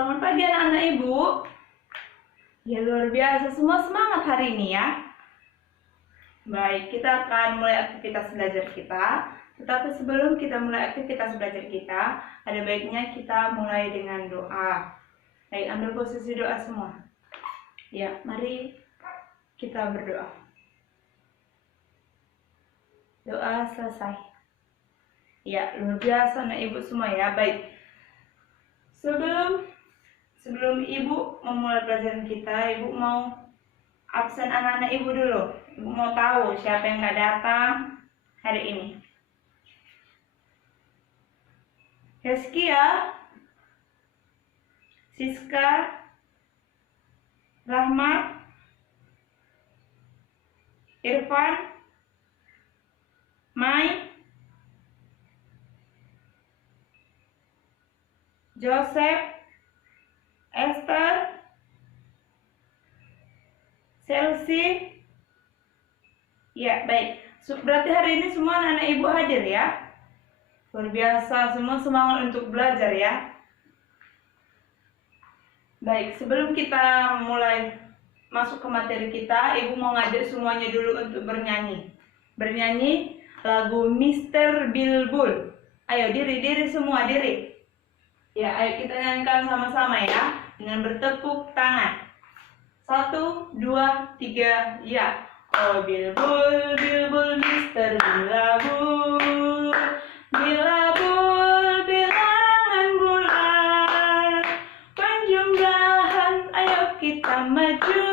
Selamat pagi anak-anak Ibu. Ya luar biasa, semua semangat hari ini ya. Baik, kita akan mulai aktivitas belajar kita. Tetapi sebelum kita mulai aktivitas belajar kita, ada baiknya kita mulai dengan doa. Baik, ambil posisi doa semua. Ya, mari kita berdoa. Doa selesai. Ya, luar biasa anak Ibu semua ya. Baik. Sebelum Ibu memulai pelajaran kita, Ibu mau absen anak-anak Ibu dulu. Ibu mau tahu siapa yang nggak datang hari ini. Heskia, Siska, Rahmat, Irfan, Mai, Joseph, Esther, Chelsea. Ya, baik. Berarti hari ini semua anak-anak Ibu hadir ya. Luar biasa, semua semangat untuk belajar ya. Baik, sebelum kita mulai masuk ke materi kita, Ibu mau ngajak semuanya dulu untuk bernyanyi. Bernyanyi lagu Mr. Bilbul. Ayo, diri semua, diri. Ya, ayo kita nyanyikan sama-sama ya, dengan bertepuk tangan. 1, 2, 3, ya. Oh Bilbul, Bilbul, Mr. Bilabul, Bilabul, bilangan bulan, penjumlahan, ayo kita maju,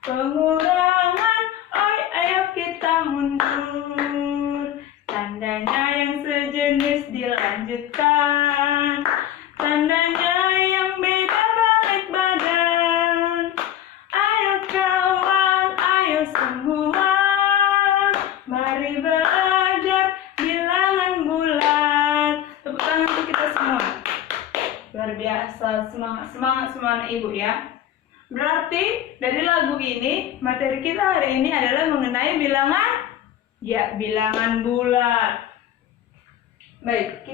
pengurangan, oi ayo kita mundur, tandanya yang sejenis dilanjutkan, tandanya yang beda balik badan. Ayo kawan, ayo semua, mari belajar bilangan bulat. Tepuk tangan untuk kita semua. Luar biasa, semangat semua anak Ibu ya. Berarti dari lagu ini, materi kita hari ini adalah mengenai bilangan, ya bilangan bulat. Baik,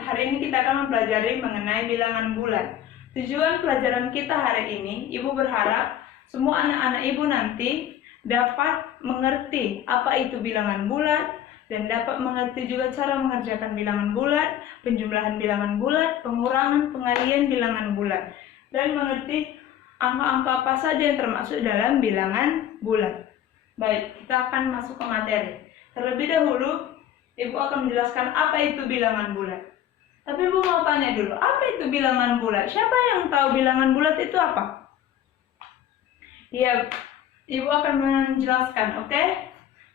hari ini kita akan mempelajari mengenai bilangan bulat. Tujuan pelajaran kita hari ini, Ibu berharap semua anak-anak Ibu nanti dapat mengerti apa itu bilangan bulat dan dapat mengerti juga cara mengerjakan bilangan bulat, penjumlahan bilangan bulat, pengurangan, pengalian bilangan bulat, dan mengerti angka-angka apa saja yang termasuk dalam bilangan bulat. Baik, kita akan masuk ke materi. Terlebih dahulu, Ibu akan menjelaskan apa itu bilangan bulat. Tapi Ibu mau tanya dulu, apa itu bilangan bulat? Siapa yang tahu bilangan bulat itu apa? Ya, Ibu akan menjelaskan, oke?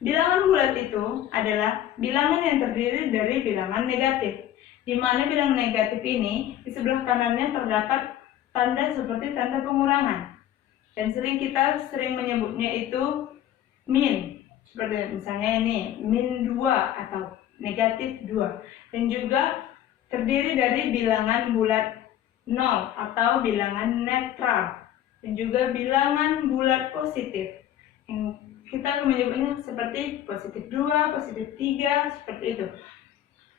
Bilangan bulat itu adalah bilangan yang terdiri dari bilangan negatif. Di mana bilangan negatif ini, di sebelah kanannya terdapat tanda seperti tanda pengurangan. Dan kita sering menyebutnya itu min. Seperti misalnya ini, min 2 atau negatif 2. Dan juga terdiri dari bilangan bulat 0 atau bilangan netral, dan juga bilangan bulat positif. Yang kita menyebutnya seperti positif 2, positif 3, seperti itu.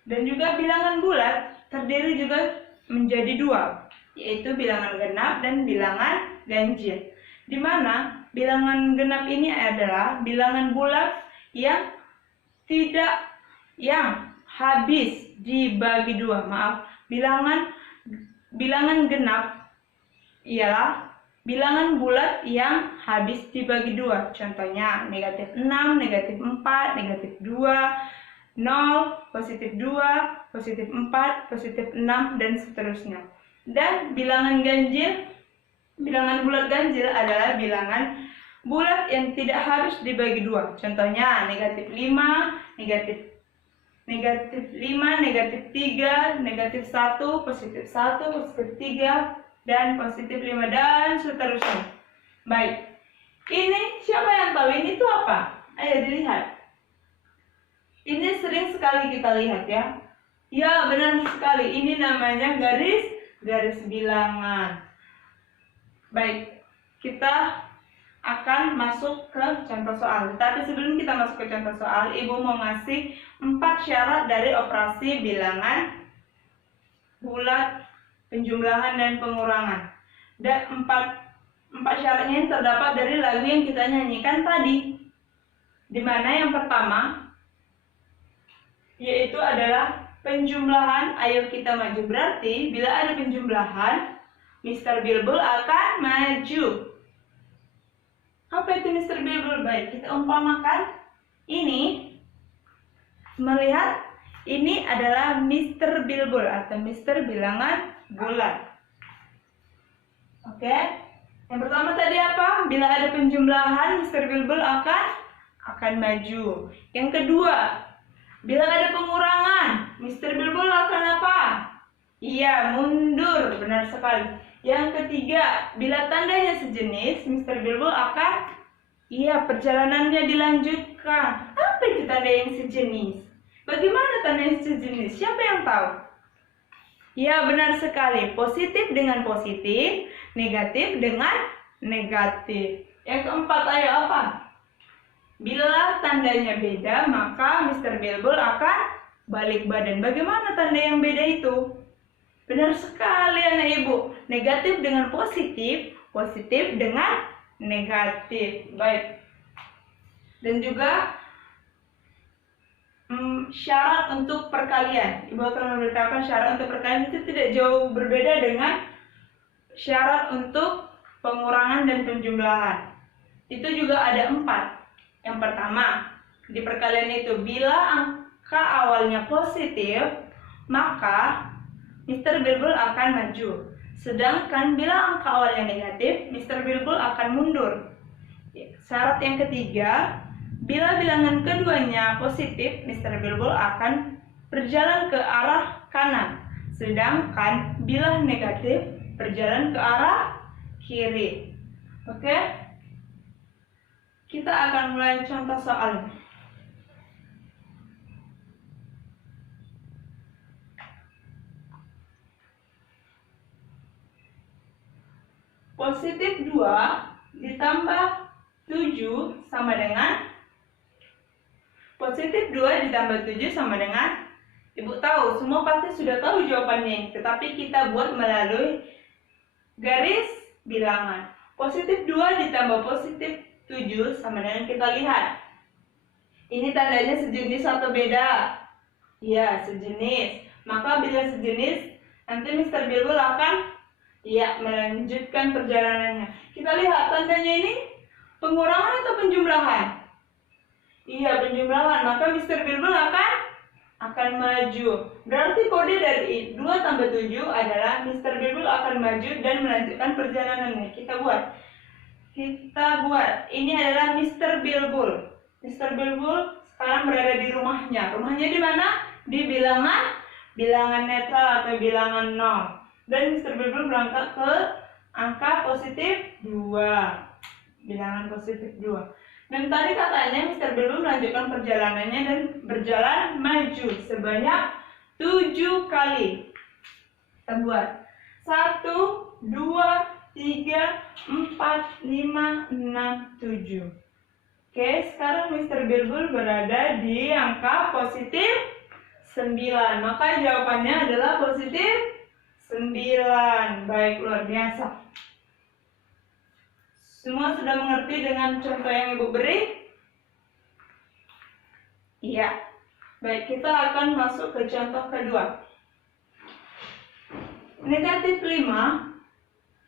Dan juga bilangan bulat terdiri juga menjadi 2, yaitu bilangan genap dan bilangan ganjil. Di mana bilangan genap ini adalah bilangan bulat yang habis dibagi 2. Bilangan genap ialah bilangan bulat yang habis dibagi 2. Contohnya negatif 6, negatif 4, negatif 2, 0, positif 2, positif 4, positif 6, dan seterusnya. Dan bilangan bulat ganjil adalah bilangan bulat yang tidak harus dibagi 2. Contohnya negatif 5, negatif 5, negatif 3, negatif 1, positif 3, dan positif 5, dan seterusnya. Baik, ini siapa yang tahu ini itu apa? Ayo dilihat. Ini sering sekali kita lihat ya. Ya, benar sekali. Ini namanya garis bilangan. Baik, kita akan masuk ke contoh soal. Tapi sebelum kita masuk ke contoh soal, Ibu mau ngasih 4 syarat dari operasi bilangan bulat penjumlahan dan pengurangan. Dan empat syaratnya yang terdapat dari lagu yang kita nyanyikan tadi. Di mana yang pertama yaitu adalah penjumlahan. Ayo kita maju. Berarti bila ada penjumlahan, Mr. Bilbul akan maju. Apa itu Mr. Bilbul? Baik, kita umpamakan ini. Melihat ini adalah Mr. Bilbul atau Mr. bilangan bulan. Oke. Yang pertama tadi apa? Bila ada penjumlahan, Mr. Bilbul akan maju. Yang kedua, bila ada pengurangan, Mr. Bilbul akan apa? Iya, mundur. Benar sekali. Yang ketiga, bila tandanya sejenis, Mr. Bilbul akan perjalanannya dilanjutkan. Apa itu tanda yang sejenis? Bagaimana tanda yang sejenis? Siapa yang tahu? Ya, benar sekali. Positif dengan positif, negatif dengan negatif. Yang keempat, ayo apa? Bila tandanya beda, maka Mr. Bilbul akan balik badan. Bagaimana tanda yang beda itu? Benar sekali anak ibu. Negatif dengan positif, positif dengan negatif. Baik. Dan juga syarat untuk perkalian. Ibu akan memberitahukan syarat untuk perkalian itu tidak jauh berbeda dengan syarat untuk pengurangan dan penjumlahan. Itu juga ada 4. Yang pertama, di perkalian itu bila angka awalnya positif, maka Mr. Bilbul akan maju. Sedangkan bila angka awalnya negatif, Mr. Bilbul akan mundur. Syarat yang ketiga, bila bilangan keduanya positif, Mr. Bilbul akan berjalan ke arah kanan. Sedangkan bila negatif, berjalan ke arah kiri. Oke? Kita akan mulai contoh soal. Positif 2 ditambah 7 sama dengan positif 2 ditambah 7 sama dengan, ibu tahu, semua pasti sudah tahu jawabannya, tetapi kita buat melalui garis bilangan. Positif 2 ditambah positif 7 sama dengan, kita lihat. Ini tandanya sejenis atau beda? Ya, sejenis. Maka bila sejenis, nanti Mr. Bilbul akan melanjutkan perjalanannya. Kita lihat tandanya ini pengurangan atau penjumlahan? Iya, penjumlahan. Maka Mr. Bilbul akan maju. Berarti kode dari 2 tambah 7 adalah Mr. Bilbul akan maju dan melanjutkan perjalanannya. Kita buat. Ini adalah Mr. Bilbul. Mr. Bilbul sekarang berada di rumahnya. Rumahnya di mana? Di bilangan netral atau bilangan 0. Dan Mr. Bilbul berangkat ke angka positif 2. Bilangan positif 2. Dan tadi katanya Mr. Bilbul melanjutkan perjalanannya dan berjalan maju sebanyak 7 kali. Kita buat. 1, 2, 3, 4, 5, 6, 7. Oke, sekarang Mr. Bilbul berada di angka positif 9. Maka jawabannya adalah positif 9. Baik, luar biasa. Semua sudah mengerti dengan contoh yang ibu beri? Iya. Baik, kita akan masuk ke contoh kedua. Negatif 5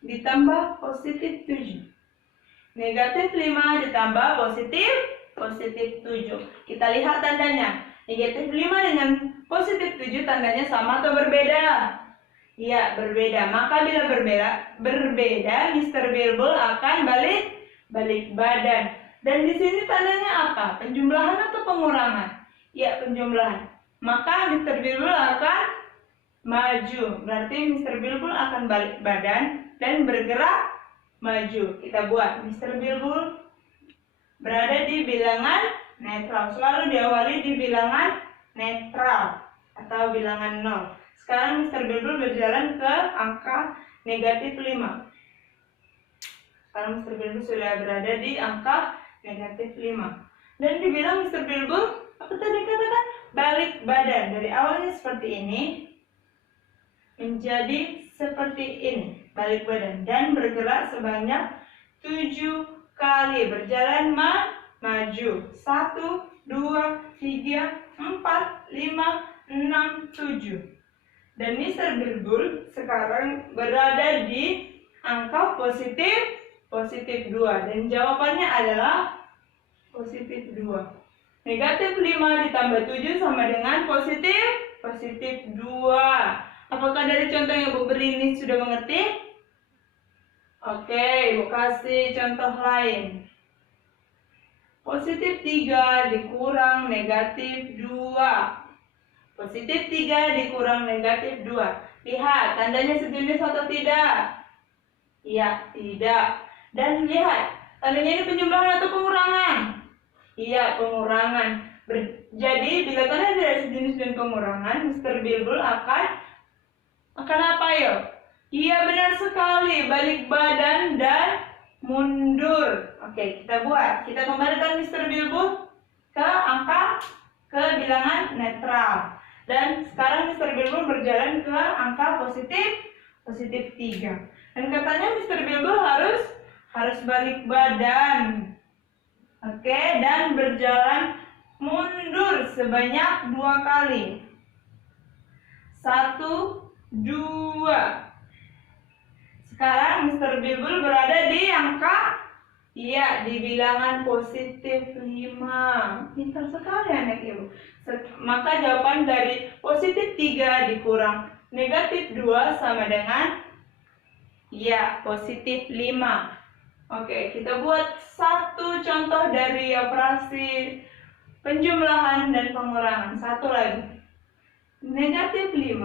ditambah positif 7. Negatif 5 ditambah positif 7. Kita lihat tandanya. Negatif 5 dengan positif 7 tandanya sama atau berbeda? Iya, berbeda. Maka bila berbeda, Mr. Bilbul akan balik badan. Dan di sini tandanya apa? Penjumlahan atau pengurangan? Iya, penjumlahan. Maka Mr. Bilbul akan maju. Berarti Mr. Bilbul akan balik badan dan bergerak maju. Kita buat. Mr. Bilbul berada di bilangan netral. Selalu diawali di bilangan netral atau bilangan 0. Sekarang Mr. Bilbul berjalan ke angka negatif 5. Sekarang Mr. Bilbul sudah berada di angka negatif 5. Dan dibilang Mr. Bilbul, apa tadi katakan? Balik badan. Dari awalnya seperti ini menjadi seperti ini, balik badan, dan bergerak sebanyak 7 kali. Berjalan maju. 1, 2, 3, 4, 5, 6, 7. Dan Mr. Bilbul sekarang berada di angka positif 2. Dan jawabannya adalah positif 2. Negatif 5 ditambah 7 sama dengan positif 2. Apakah dari contoh yang Ibu beri ini sudah mengerti? Oke, Ibu kasih contoh lain. Positif 3 dikurang negatif 2. Positif 3 dikurang negatif 2. Lihat, tandanya sejenis atau tidak? Iya, tidak. Dan lihat, tandanya ini penjumlahan atau pengurangan? Iya, pengurangan. Jadi, bila tanda tidak sejenis dan pengurangan, Mr. Bilbul akan apa ya? Iya, benar sekali. Balik badan dan mundur. Oke, kita buat. Kita kembalikan Mr. Bilbul ke bilangan netral. Dan sekarang Mr. Bilbul berjalan ke angka positif 3. Dan katanya Mr. Bilbul harus balik badan. Oke, dan berjalan mundur sebanyak 2 kali. 1, 2. Sekarang Mr. Bilbul berada di angka, di bilangan positif 5. Pintar sekali anak Ibu. Maka jawaban dari positif 3 dikurang negatif 2 sama dengan positif 5. Oke, kita buat satu contoh dari operasi penjumlahan dan pengurangan. Satu lagi. Negatif 5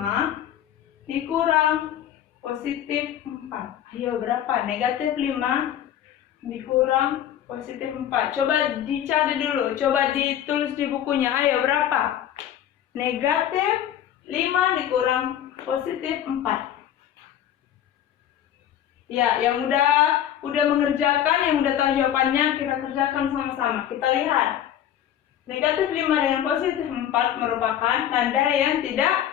dikurang positif 4. Ayo, berapa? Negatif 5 dikurang positif 4. Coba dicari dulu. Coba ditulis di bukunya. Ayo, berapa? Negatif 5 dikurang positif 4. Ya, yang udah mengerjakan, yang udah tahu jawabannya, kita kerjakan sama-sama. Kita lihat. Negatif 5 dengan positif 4 merupakan tanda yang tidak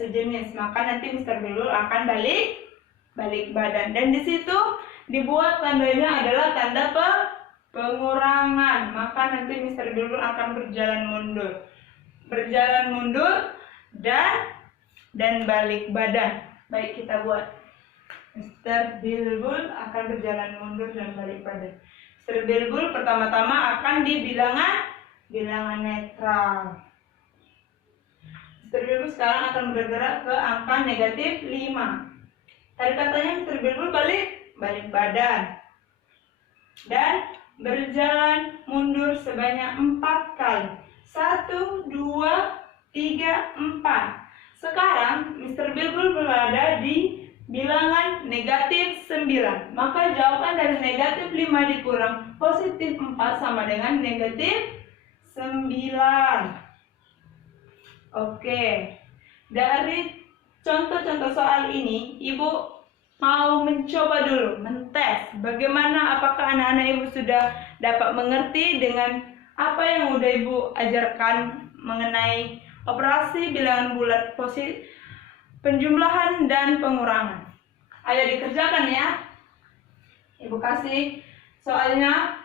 sejenis. Maka nanti Mr. Bilbul akan balik badan. Dan di situ dibuat tandanya adalah tanda pengurangan. Maka nanti Mr. Bilbul akan berjalan mundur dan balik badan. Baik, kita buat. Mr. Bilbul akan berjalan mundur dan balik badan. Mr. Bilbul pertama-tama akan di bilangan netral. Mr. Bilbul sekarang akan bergerak ke angka negatif 5. Tadi katanya Mr. Bilbul balik badan dan berjalan mundur sebanyak 4 kali. 1, 2, 3, 4. Sekarang Mr. Bilbul berada di bilangan negatif 9. Maka jawaban dari negatif 5 dikurang positif 4 sama dengan negatif 9. Oke, dari contoh-contoh soal ini, Ibu mau mencoba dulu, mentes bagaimana, apakah anak-anak Ibu sudah dapat mengerti dengan apa yang udah Ibu ajarkan mengenai operasi bilangan bulat positif, penjumlahan dan pengurangan. Ayo dikerjakan ya. Ibu kasih soalnya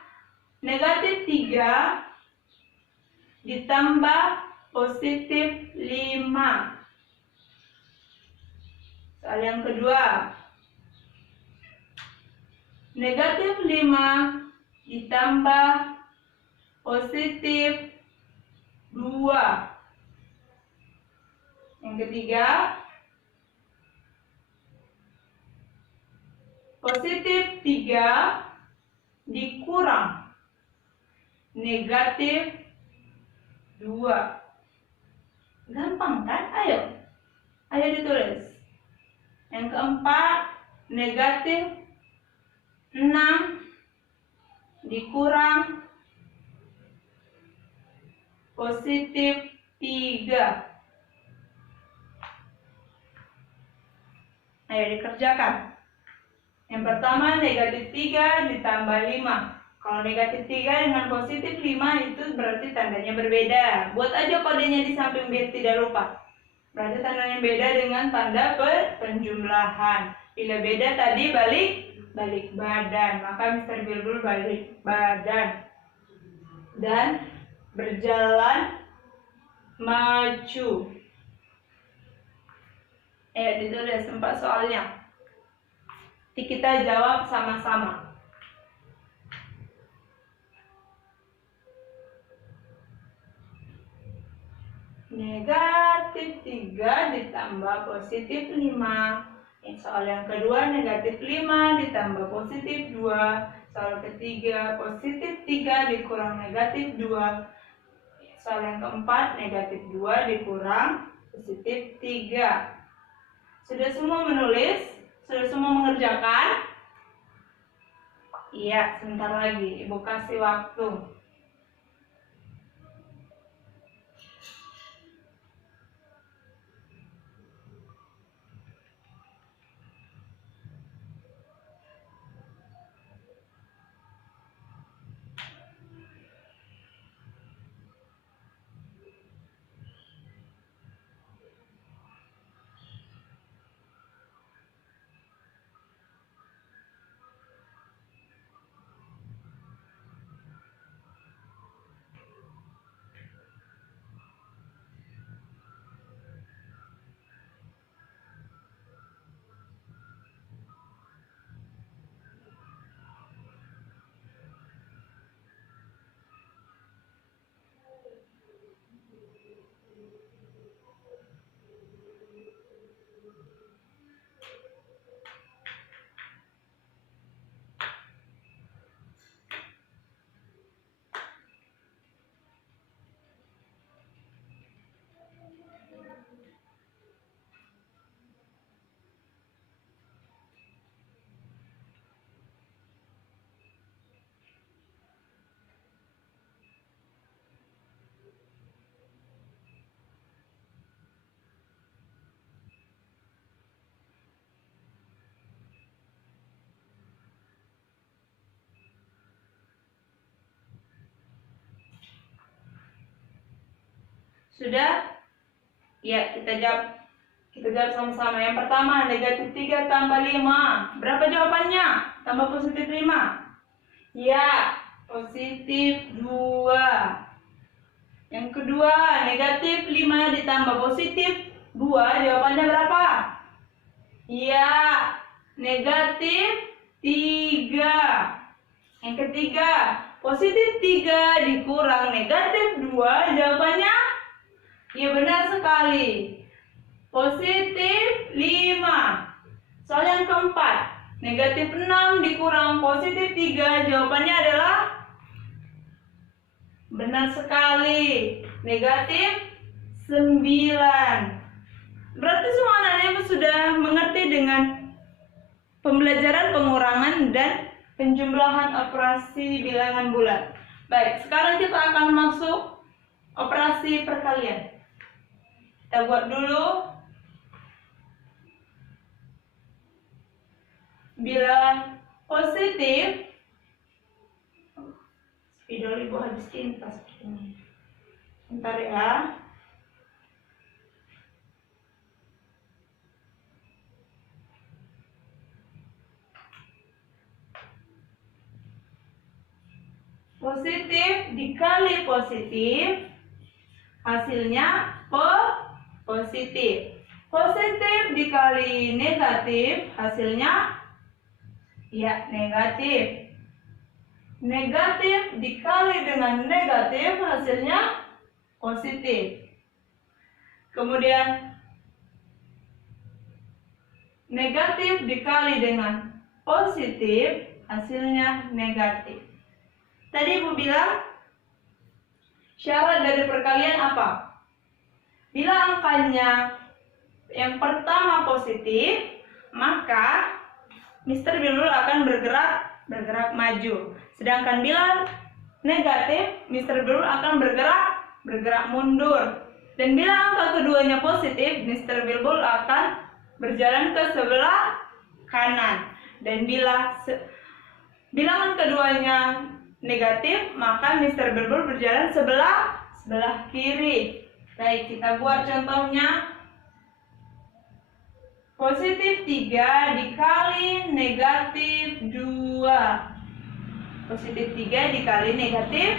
negatif 3 ditambah positif 5. Soal yang kedua. Negatif 5 ditambah positif 2. Yang ketiga. Positif 3 dikurang negatif 2. Gampang kan? Ayo ditulis. Yang keempat, negatif 6 dikurang positif 3. Ayo dikerjakan. Yang pertama, negatif 3 ditambah 5. Kalau negatif 3 dengan positif 5 itu berarti tandanya berbeda. Buat aja kodenya di samping biar tidak lupa. Berarti tandanya beda dengan tanda penjumlahan. Bila beda tadi balik badan, maka Mr. Bilbul balik badan. Dan berjalan maju. Ditulis 4 soalnya. Nanti kita jawab sama-sama. Negatif 3 ditambah positif 5. Soal yang kedua negatif 5 ditambah positif 2. Soal ketiga positif 3 dikurang negatif 2. Soal yang keempat negatif 2 dikurang positif 3. Sudah semua menulis? Sudah semua mengerjakan? Iya, sebentar lagi Ibu kasih waktu. Sudah? Ya, kita jawab sama-sama. Yang pertama, negatif 3 tambah 5. Berapa jawabannya? Tambah positif 5. Ya, positif 2. Yang kedua, negatif 5 ditambah positif 2. Jawabannya berapa? Ya, negatif 3. Yang ketiga, positif 3 dikurang negatif 2. Jawabannya? Ya, benar sekali. Positif 5. Soal yang keempat, negatif 6 dikurang positif 3. Jawabannya adalah? Benar sekali. Negatif 9. Berarti semua anak-anak sudah mengerti dengan pembelajaran pengurangan dan penjumlahan operasi bilangan bulat. Baik, sekarang kita akan masuk operasi perkalian. Kita buat dulu. Bila positif, spidol Ibu habis tinta seperti ini. Bentar ya. Positif dikali positif, hasilnya positif. Positif dikali negatif, hasilnya ya negatif. Negatif dikali dengan negatif, hasilnya positif. Kemudian negatif dikali dengan positif, hasilnya negatif. Tadi Ibu bilang syarat dari perkalian apa? Bila angkanya yang pertama positif, maka Mr. Bilbul akan bergerak maju. Sedangkan bila negatif, Mr. Bilbul akan bergerak mundur. Dan bila angka keduanya positif, Mr. Bilbul akan berjalan ke sebelah kanan. Dan bila bilangan keduanya negatif, maka Mr. Bilbul berjalan sebelah kiri. Baik, kita buat contohnya. Positif 3 dikali negatif 2. Positif 3 dikali negatif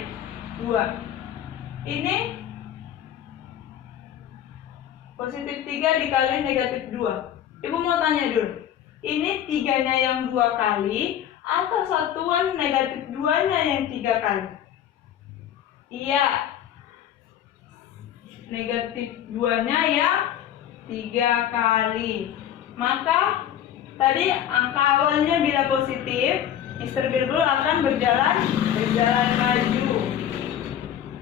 2. Ini positif 3 dikali negatif 2. Ibu mau tanya dulu. Ini 3-nya yang 2 kali atau satuan negatif 2-nya yang 3 kali? Iya. Negatif 2-nya yang 3 kali. Maka tadi angka awalnya bila positif, Mr. Bilbul akan berjalan maju.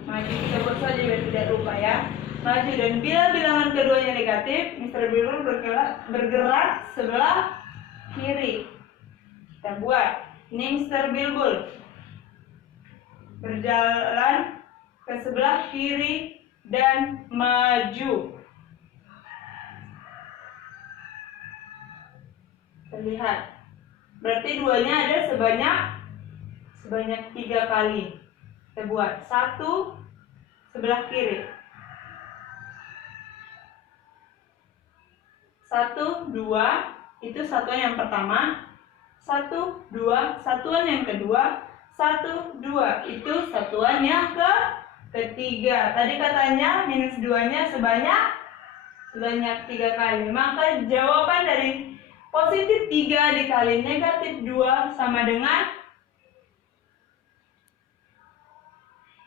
Maju, kita buat saja biar tidak lupa ya. Maju, dan bila bilangan keduanya negatif, Mr. Bilbul bergerak sebelah kiri. Kita buat. Ini Mr. Bilbul berjalan ke sebelah kiri dan maju. Terlihat. Berarti duanya ada sebanyak 3 kali. Kita buat 1 sebelah kiri. 1, 2 itu satuan yang pertama. 1, 2 satuan yang kedua. 1, 2 itu satuan yang ketiga. Tadi katanya minus 2-nya sebanyak 3 kali. Maka jawaban dari positif 3 dikali negatif 2 sama dengan,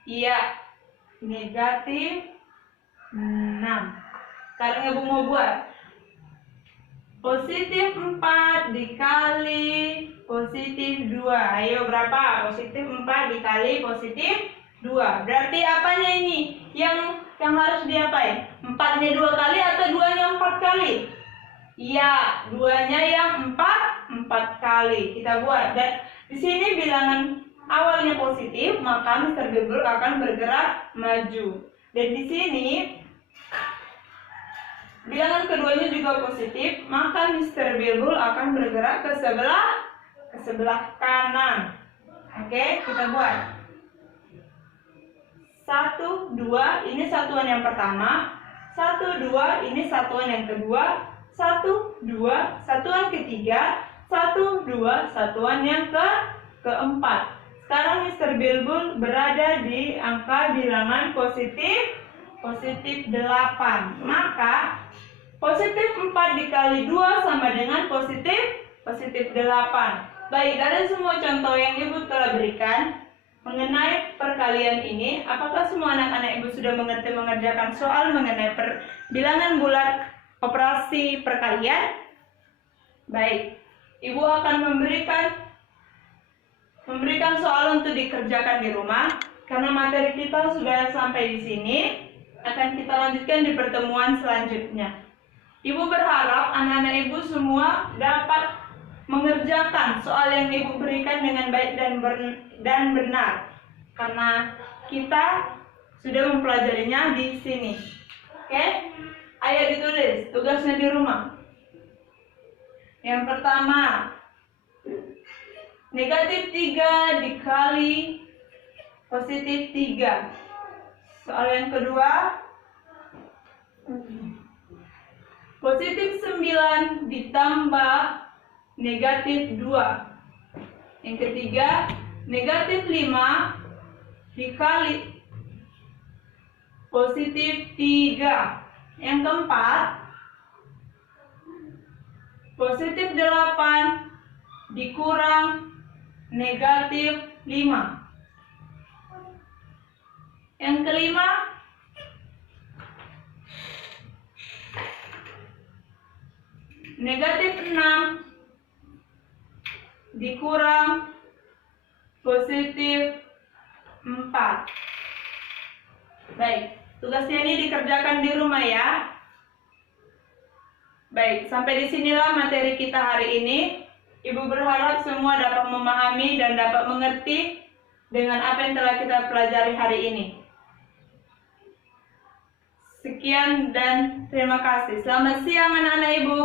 iya, negatif 6. Sekarang Ibu mau buat positif 4 dikali positif 2. Ayo, berapa? Positif 4 dikali positif 2. Berarti apanya ini yang harus diapain? 4-nya 2 kali atau 2-nya 4 kali? Iya, 2-nya yang 4 kali. Kita buat. Dan di sini bilangan awalnya positif, maka Mr. Bilbul akan bergerak maju. Dan di sini bilangan keduanya juga positif, maka Mr. Bilbul akan bergerak ke sebelah kanan. Oke, kita buat. 1, 2, ini satuan yang pertama. 1, 2, ini satuan yang kedua. 1, 2, satuan ketiga. 1, 2, satuan yang keempat. Sekarang Mr. Bilbul berada di angka bilangan positif 8. Maka positif 4 dikali 2 sama dengan positif 8. Baik, dari semua contoh yang Ibu telah berikan mengenai perkalian ini, apakah semua anak-anak Ibu sudah mengerti mengerjakan soal mengenai bilangan bulat operasi perkalian? Baik, Ibu akan memberikan soal untuk dikerjakan di rumah. Karena materi kita sudah sampai di sini, akan kita lanjutkan di pertemuan selanjutnya. Ibu berharap anak-anak Ibu semua dapat mengerjakan soal yang Ibu berikan dengan baik dan benar, karena kita sudah mempelajarinya di sini. Oke? Ayo ditulis tugasnya di rumah. Yang pertama, negatif 3 dikali positif 3. Soal yang kedua, positif 9 ditambah negatif 2. Yang ketiga, negatif 5 dikali positif 3. Yang keempat, positif 8 dikurang negatif 5. Yang kelima, negatif 6 dikurang positif 4. Baik, tugasnya ini dikerjakan di rumah ya. Baik, sampai disinilah materi kita hari ini. Ibu berharap semua dapat memahami dan dapat mengerti dengan apa yang telah kita pelajari hari ini. Sekian dan terima kasih. Selamat siang anak-anak Ibu.